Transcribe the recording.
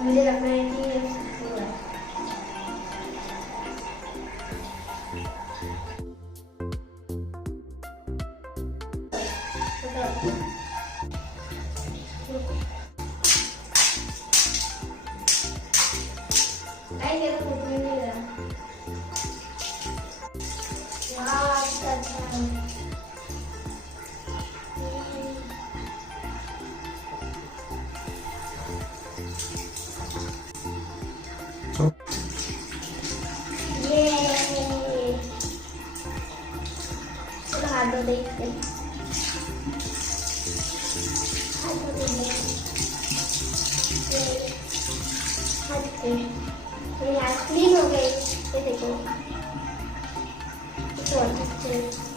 मुझे लगता है कि ये हुआ है। आई ये तो कुछ नहीं रहा। वाह अच्छा है। So, ये चलो हाथ धो देखते हैं। हाथ धो देंगे। ये हाथ पे ये हाथ क्लीन हो गए। ये देखो। तो अच्छे